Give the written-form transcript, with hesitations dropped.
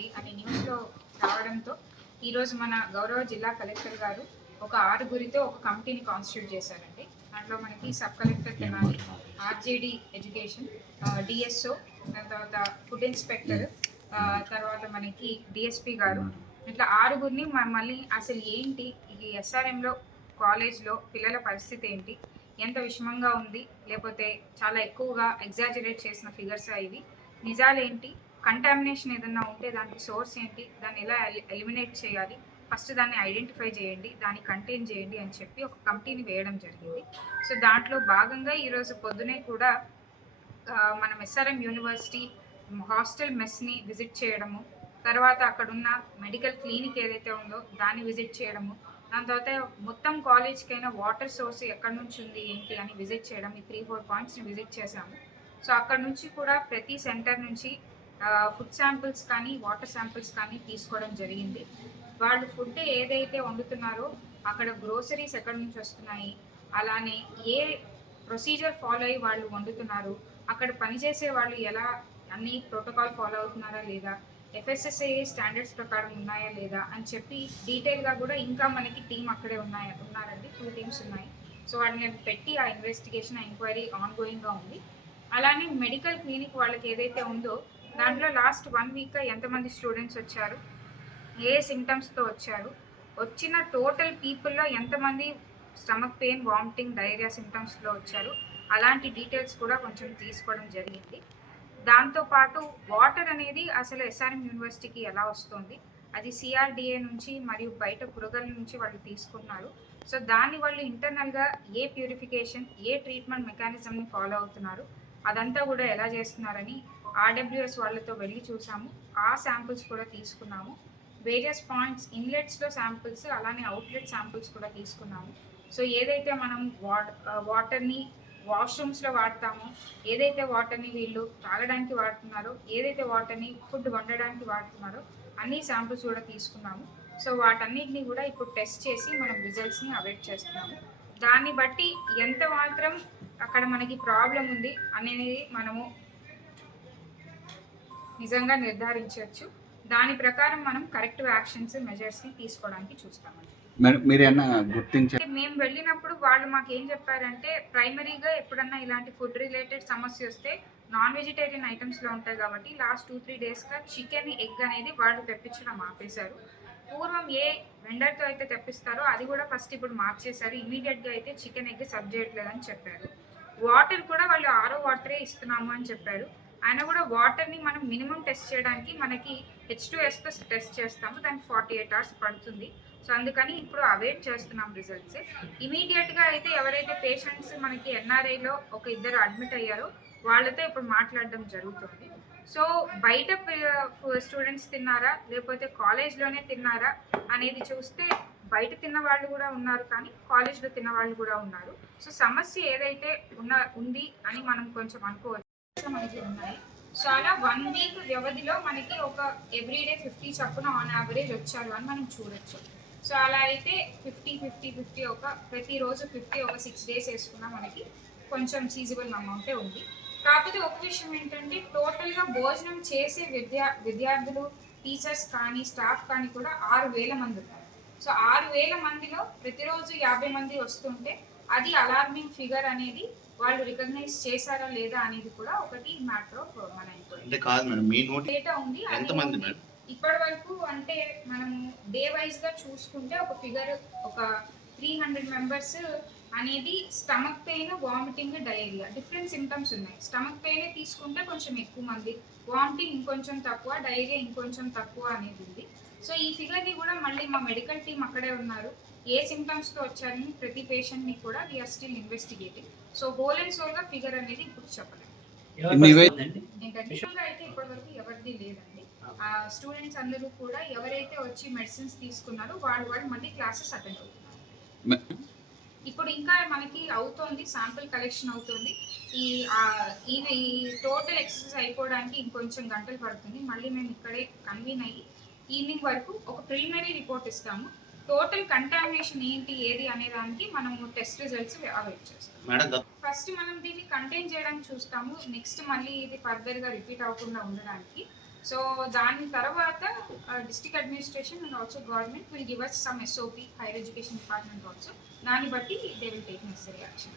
ఉన్నాయి అనే న్యూస్లో రావడంతో ఈరోజు మన గౌరవ జిల్లా కలెక్టర్ గారు ఒక 6గురితో ఒక కమిటీని కాన్స్టిట్యూట్ చేశారండి. దాంట్లో మనకి sub collector Tenali, RJD education, DSO, దాని తర్వాత ఫుడ్ ఇన్స్పెక్టర్, తర్వాత మనకి డిఎస్పీ గారు, ఇట్లా 6గురిని మళ్ళీ అసలు ఏంటి ఈ ఎస్ఆర్ఎంలో కాలేజ్లో పిల్లల పరిస్థితి ఏంటి, ఎంత విషమంగా ఉంది, లేకపోతే చాలా ఎక్కువగా ఎగ్జాజరేట్ చేసిన ఫిగర్స్ ఇవి, నిజాలేంటి, కంటామినేషన్ ఏదన్నా ఉంటే దానికి సోర్స్ ఏంటి, దాన్ని ఎలా ఎలిమినేట్ చేయాలి, ఫస్ట్ దాన్ని ఐడెంటిఫై చేయండి, దాన్ని కంటైన్ చేయండి అని చెప్పి ఒక కమిటీని వేయడం జరిగింది. సో దాంట్లో భాగంగా ఈరోజు పొద్దునే కూడా మనం ఎస్ఆర్ఎం యూనివర్సిటీ హాస్టల్ మెస్ని విజిట్ చేయడము, తర్వాత అక్కడున్న మెడికల్ క్లినిక్ ఏదైతే ఉందో దాన్ని విజిట్ చేయడము, దాని తర్వాత మొత్తం కాలేజ్కైనా వాటర్ సోర్స్ ఎక్కడి నుంచి ఉంది ఏంటి అని విజిట్ చేయడం, ఈ 3-4 పాయింట్స్ని విజిట్ చేశాము. సో అక్కడ నుంచి కూడా ప్రతి సెంటర్ నుంచి ఫుడ్ శాంపిల్స్ కానీ వాటర్ శాంపిల్స్ కానీ తీసుకోవడం జరిగింది. వాళ్ళు ఫుడ్ ఏదైతే వండుతున్నారో అక్కడ గ్రోసరీస్ ఎక్కడి నుంచి వస్తున్నాయి, అలానే ఏ ప్రొసీజర్ ఫాలో అయ్యి వాళ్ళు వండుతున్నారు, అక్కడ పనిచేసే వాళ్ళు ఎలా అన్ని ప్రోటోకాల్ ఫాలో అవుతున్నారా లేదా, ఎఫ్ఎస్ఎస్ఐ స్టాండర్డ్స్ ప్రకారం ఉన్నాయా లేదా అని చెప్పి డీటెయిల్గా కూడా ఇంకా మనకి టీం అక్కడే ఉన్నారండి, 2 టీమ్స్ ఉన్నాయి. సో వాటిని పెట్టి ఆ ఇన్వెస్టిగేషన్, ఆ ఎంక్వైరీ ఆన్గోయింగ్గా ఉంది. అలానే మెడికల్ క్లినిక్ వాళ్ళకి ఏదైతే ఉందో దాంట్లో లాస్ట్ 1 వీక్ ఎంతమంది స్టూడెంట్స్ వచ్చారు, ఏ సిమ్టమ్స్తో వచ్చారు, వచ్చిన టోటల్ పీపుల్లో ఎంతమంది స్టమక్ పెయిన్, వామిటింగ్, డయేరియా సిమ్టమ్స్లో వచ్చారు, అలాంటి డీటెయిల్స్ కూడా కొంచెం తీసుకోవడం జరిగింది. దాంతోపాటు వాటర్ అనేది అసలు ఎస్ఆర్ఎం యూనివర్సిటీకి ఎలా వస్తుంది, అది సిఆర్డిఏ నుంచి మరియు బయట పురగల నుంచి వాళ్ళు తీసుకున్నారు. సో దాన్ని వాళ్ళు ఇంటర్నల్గా ఏ ప్యూరిఫికేషన్, ఏ ట్రీట్మెంట్ మెకానిజంని ఫాలో అవుతున్నారు, అదంతా కూడా ఎలా చేస్తున్నారని ఆర్డబ్ల్యూఎస్ వాళ్ళతో వెళ్ళి చూసాము. ఆ శాంపిల్స్ కూడా తీసుకున్నాము. వేరియస్ పాయింట్స్ ఇన్లెట్స్లో శాంపిల్స్, అలానే అవుట్లెట్ శాంపిల్స్ కూడా తీసుకున్నాము. సో ఏదైతే మనం వాటర్ని వాష్రూమ్స్లో వాడతామో, ఏదైతే వాటర్ని వీళ్ళు తాగడానికి వాడుతున్నారో, ఏదైతే వాటర్ని ఫుడ్ వండడానికి వాడుతున్నారో అన్ని శాంపిల్స్ కూడా తీసుకున్నాము. సో వాటన్నిటిని కూడా ఇప్పుడు టెస్ట్ చేసి మనం రిజల్ట్స్ని అవైట్ చేస్తున్నాము. దాన్ని బట్టి ఎంత మాత్రం అక్కడ మనకి ప్రాబ్లం ఉంది అనేది మనము నిజంగా నిర్ధారించవచ్చు. దాని ప్రకారం మనం కరెక్టివ్ యాక్షన్స్, మెజర్స్ని తీసుకోవడానికి చూస్తామండి. మేము వెళ్ళినప్పుడు వాళ్ళు మాకు ఏం చెప్పారంటే, ప్రైమరీగా ఎప్పుడన్నా ఇలాంటి ఫుడ్ రిలేటెడ్ సమస్య వస్తే నాన్ వెజిటేరియన్ ఐటమ్స్లో ఉంటాయి కాబట్టి లాస్ట్ 2-3 డేస్గా చికెన్, ఎగ్ అనేది వాళ్ళు తెప్పించడం ఆపేశారు. పూర్వం ఏ వెండర్తో అయితే తెప్పిస్తారో అది కూడా ఫస్ట్ ఇప్పుడు మార్చేశారు. ఇమీడియట్గా అయితే చికెన్, ఎగ్ సర్వ్ చేయట్లేదని చెప్పారు. వాటర్ కూడా వాళ్ళు ఆరో వాటరే ఇస్తున్నాము అని చెప్పారు. అయినా కూడా వాటర్ని మనం మినిమం టెస్ట్ చేయడానికి మనకి H2Sతో టెస్ట్ చేస్తాము, దానికి 48 hours పడుతుంది. సో అందుకని ఇప్పుడు అవైట్ చేస్తున్నాం రిజల్ట్స్. ఇమీడియట్గా అయితే ఎవరైతే పేషెంట్స్ మనకి ఎన్ఆర్ఐలో ఒక 2 అడ్మిట్ అయ్యారో వాళ్ళతో ఇప్పుడు మాట్లాడడం జరుగుతుంది. సో బయట స్టూడెంట్స్ తిన్నారా లేకపోతే కాలేజ్లోనే తిన్నారా అనేది చూస్తే బయట తిన్న వాళ్ళు కూడా ఉన్నారు, కానీ కాలేజ్లో తిన్న వాళ్ళు కూడా ఉన్నారు. సో సమస్య ఏదైతే ఉంది అని మనం కొంచెం అనుకోవచ్చు మనకి ఉన్నాయి. సో అలా 1 వీక్ వ్యవధిలో మనకి ఒక ఎవ్రీడే 50 చప్పున ఆన్ యావరేజ్ వచ్చారు అని మనం చూడొచ్చు. సో అలా అయితే 50 ఒక ప్రతిరోజు 50 ఒక 6 days వేసుకున్నా మనకి కొంచెం సీజబుల్ అమౌంటే ఉంది. కాకపోతే ఒక విషయం ఏంటంటే, టోటల్గా భోజనం చేసే విద్యార్థులు, టీచర్స్ కానీ స్టాఫ్ కానీ కూడా 6,000 మంది ఉన్నారు. సో 6,000 మందిలో ప్రతిరోజు 50 మంది వస్తుంటే అది అలార్మింగ్ ఫిగర్ అనేది వాళ్ళు రికగ్నైజ్ చేశారా లేదా అనేది కూడా ఒకటి మ్యాటర్ ఆఫ్ మన డేటా ఉంది. ఇప్పటి వరకు అంటే మనం డే వైజ్గా చూసుకుంటే ఒక ఫిగర్ ఒక 300 members అనేది stomach pain, vomiting, diarrhoea different symptoms ఉన్నాయి. స్టమక్ పెయిన్ తీసుకుంటే కొంచెం ఎక్కువ మంది, వామిటింగ్ ఇంకొంచెం తక్కువ, డయేరియా ఇంకొంచెం తక్కువ అనేది ఉంది. సో ఈ ఫిగర్ని కూడా మళ్ళీ మా మెడికల్ టీం అక్కడే ఉన్నారు, ఏ సిమ్టమ్స్తో వచ్చారని ప్రతి పేషెంట్ని కూడా we are still investigating. So whole and సోల్గా ఫిగర్ అనేది ఇప్పుడు చెప్పలేము. అయితే ఇప్పటివరకు ఎవరిది లేదండి. స్టూడెంట్స్ అందరూ కూడా ఎవరైతే వచ్చి మెడిసిన్స్ తీసుకున్నారో వాళ్ళు మళ్ళీ క్లాసెస్ అటెండ్ అవుతున్నారు. ఇప్పుడు ఇంకా మనకి అవుతోంది, శాంపుల్ కలెక్షన్ అవుతుంది. ఈ టోటల్ ఎక్సర్సైజ్ అయిపోవడానికి ఇంకొంచెం గంటలు పడుతుంది. మళ్ళీ మేము ఇక్కడే కన్వీన్ అయ్యి ఈవినింగ్ వరకు ఒక ప్రిలిమినరీ రిపోర్ట్ ఇస్తాము. టోటల్ కంటామినేషన్ ఏంటి ఏది అనే దానికి మనము టెస్ట్ రిజల్ట్స్ అవైట్ చేస్తాం. ఫస్ట్ మనం దీన్ని కంటైన్ చేయడానికి చూస్తాము. నెక్స్ట్ మళ్ళీ ఇది ఫర్దర్గా రిపీట్ అవ్వకుండా ఉండడానికి సో దాని తర్వాత district administration and also government will give us some SOP, higher education department also. దాన్ని బట్టి they will take necessary action.